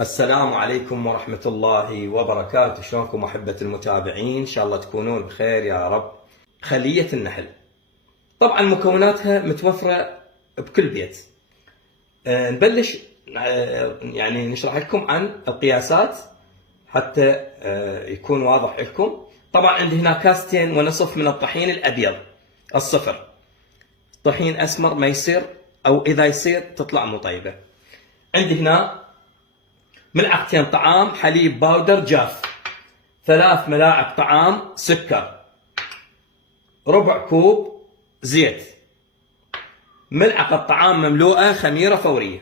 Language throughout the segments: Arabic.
السلام عليكم ورحمة الله وبركاته. شلونكم أحبة المتابعين؟ إن شاء الله تكونون بخير يا رب. خلية النحل طبعا مكوناتها متوفرة بكل بيت. نبلش يعني نشرح لكم عن القياسات حتى يكون واضح لكم. طبعا عندي هنا كاستين ونصف من الطحين الأبيض الصفر. طحين أسمر ما يصير، أو إذا يصير تطلع مطيبة. عندي هنا ملعقتين طعام حليب باودر جاف، 3 ملاعق طعام سكر، ربع كوب زيت، ملعقة طعام مملوءة خميرة فورية،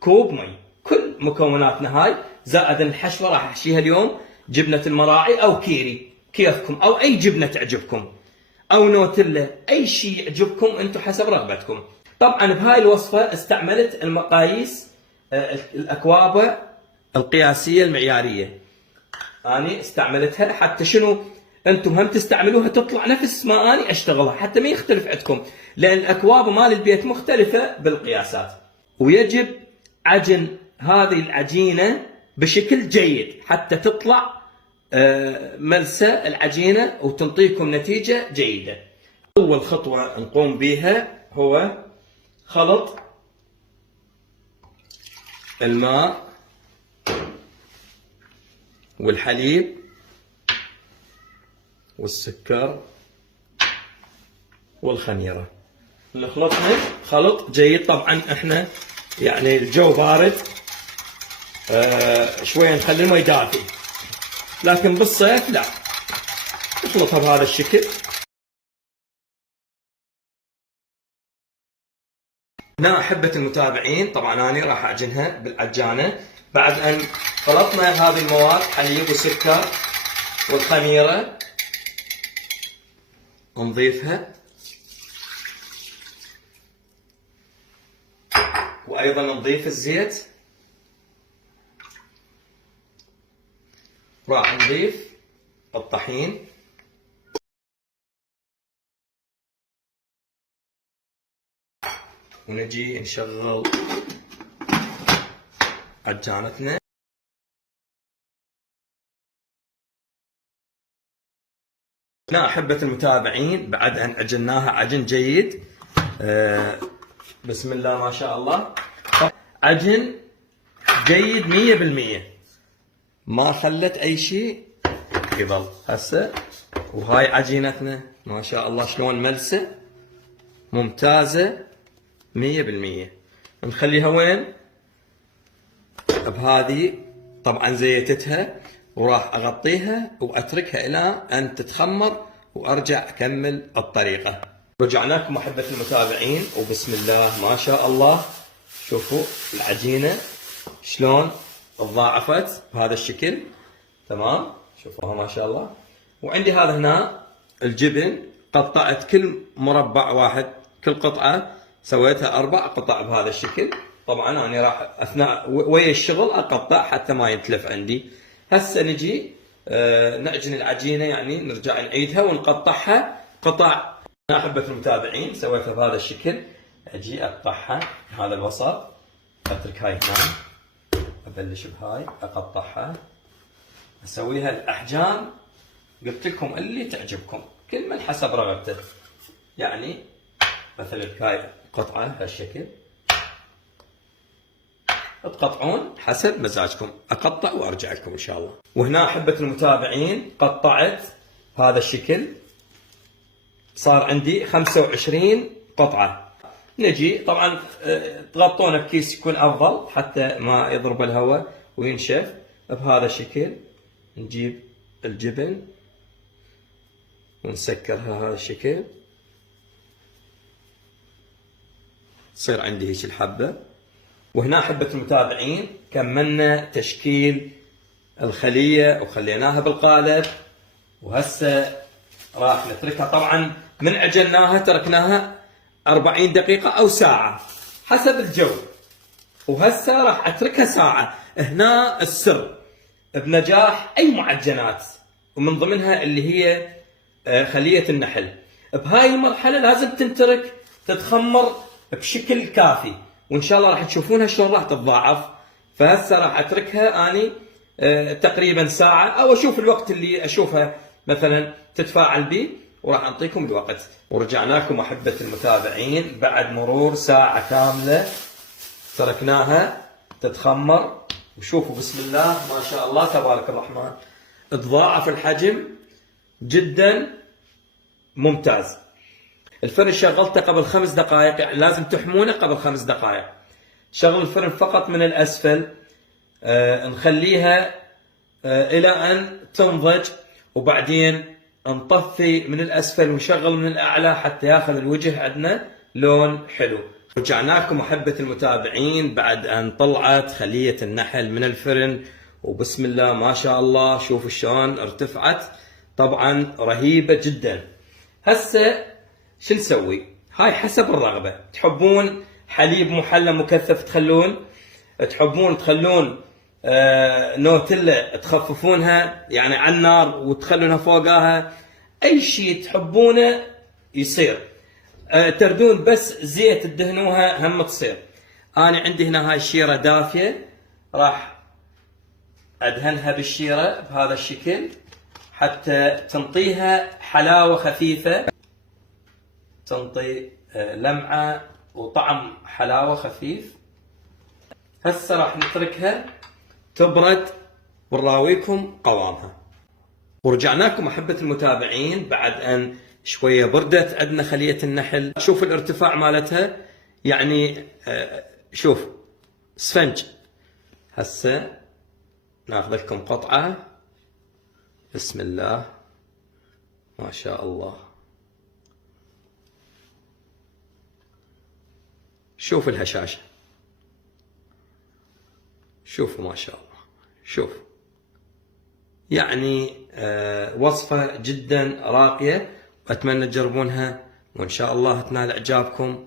كوب مي. كل مكوناتنا هاي زائد الحشوة راح احشيها اليوم جبنة المراعي او كيري كيفكم، او اي جبنة تعجبكم، او نوتيلا، اي شيء يعجبكم انتم حسب رغبتكم. طبعا بهاي الوصفة استعملت المقاييس الاكواب القياسية المعيارية. أنا استعملتها حتى شنو أنتم هم تستعملوها تطلع نفس ما أنا أشتغلها، حتى ما يختلف عندكم، لأن الأكواب مال البيت مختلفة بالقياسات. ويجب عجن هذه العجينة بشكل جيد حتى تطلع ملسة العجينة وتنطيكم نتيجة جيدة. أول خطوة نقوم بها هو خلط الماء والحليب والسكر والخميرة. نخلطهم خلط جيد. طبعا احنا يعني الجو بارد، شوية نخلي الماء دافي، لكن بالصيف لا، نخلطها بهذا الشكل. هنا أحبة المتابعين طبعا أنا راح أعجنها بالعجانة. بعد أن خلطنا هذه المواد حليب والسكر والخميرة نضيفها، وأيضا نضيف الزيت، راح نضيف الطحين، ونجي نشغل عجانتنا. هنا أحبة المتابعين بعد أن عجناها عجن جيد، بسم الله ما شاء الله، عجن جيد 100%، ما خلت أي شيء يظل. هسه وهاي عجينتنا ما شاء الله شلون ملسة ممتازة 100%. نخليها وين؟ بهذه طبعا زيتتها، وراح اغطيها واتركها الى ان تتخمر، وارجع اكمل الطريقه. رجعنا لكم احبه المتابعين، وبسم الله ما شاء الله، شوفوا العجينه شلون تضاعفت بهذا الشكل. تمام، شوفوها ما شاء الله. وعندي هذا هنا الجبن، قطعت كل مربع واحد، كل قطعه سويتها 4 قطع بهذا الشكل. طبعا انا راح اثناء ويا الشغل اقطع حتى ما يتلف عندي. هسه نجي نعجن العجينه، يعني نرجع نعيدها ونقطعها قطع. احبه المتابعين سويتها بهذا الشكل، اجي اقطعها هذا الوسط، اترك هاي هنا، ابلش بهاي اقطعها، اسويها الاحجام قلت لكم اللي تعجبكم، كل من حسب رغبته. يعني مثلا هاي قطعه بهالشكل، تقطعون حسب مزاجكم. اقطع وارجع لكم ان شاء الله. وهنا احبه المتابعين قطعت هذا الشكل، صار عندي 25 قطعه. نجي طبعا تغطونه بكيس يكون افضل حتى ما يضرب الهواء وينشف. بهذا الشكل نجيب الجبن ونسكرها هذا الشكل، تصير عندي هيك الحبه. وهنا أحبة المتابعين كملنا تشكيل الخلية وخليناها بالقالب، وهسه راح نتركها. طبعا من عجناها تركناها 40 دقيقة أو ساعة حسب الجو، وهسه راح أتركها ساعة. هنا السر بنجاح أي معجنات، ومن ضمنها اللي هي خلية النحل. بهاي المرحلة لازم تنترك تتخمر بشكل كافي، وان شاء الله راح تشوفونها شلون راح تتضاعف فهسه راح اتركها اني تقريبا ساعة، او اشوف الوقت اللي اشوفها مثلا تتفاعل به، وراح اعطيكم الوقت. ورجعنا لكم احبة المتابعين بعد مرور ساعة كاملة تركناها تتخمر، وشوفوا بسم الله ما شاء الله تبارك الرحمن، تضاعف الحجم جدا ممتاز. الفرن شغلته قبل 5 دقائق، يعني لازم تحمونه قبل 5 دقائق. شغل الفرن فقط من الاسفل، نخليها الى ان تنضج، وبعدين نطفي من الاسفل ونشغل من الاعلى حتى ياخذ الوجه عندنا لون حلو. رجعنا لكم احبة المتابعين بعد ان طلعت خلية النحل من الفرن، وبسم الله ما شاء الله شوفوا شلون ارتفعت، طبعا رهيبة جدا. هسه شو نسوي؟ هاي حسب الرغبة، تحبون حليب محلى مكثف تخلون، تحبون تخلون نوتيلا تخففونها يعني على النار وتخلونها فوقها، اي شيء تحبونه يصير. تردون بس زيت تدهنوها هم تصير. انا عندي هنا هاي الشيرة دافية، راح ادهنها بالشيرة بهذا الشكل حتى تنطيها حلاوة خفيفة، تنطي لمعة وطعم حلاوة خفيف. هسه راح نتركها تبرد ونراويكم قوامها. ورجعنا لكم احبة المتابعين بعد ان شوية بردت عندنا خلية النحل. شوف الارتفاع مالتها، يعني شوف اسفنج. هسه ناخذ لكم قطعة، بسم الله ما شاء الله. شوف الهشاشة، شوفوا ما شاء الله، شوف يعني وصفة جدا راقية، وأتمنى تجربونها وإن شاء الله تنال إعجابكم.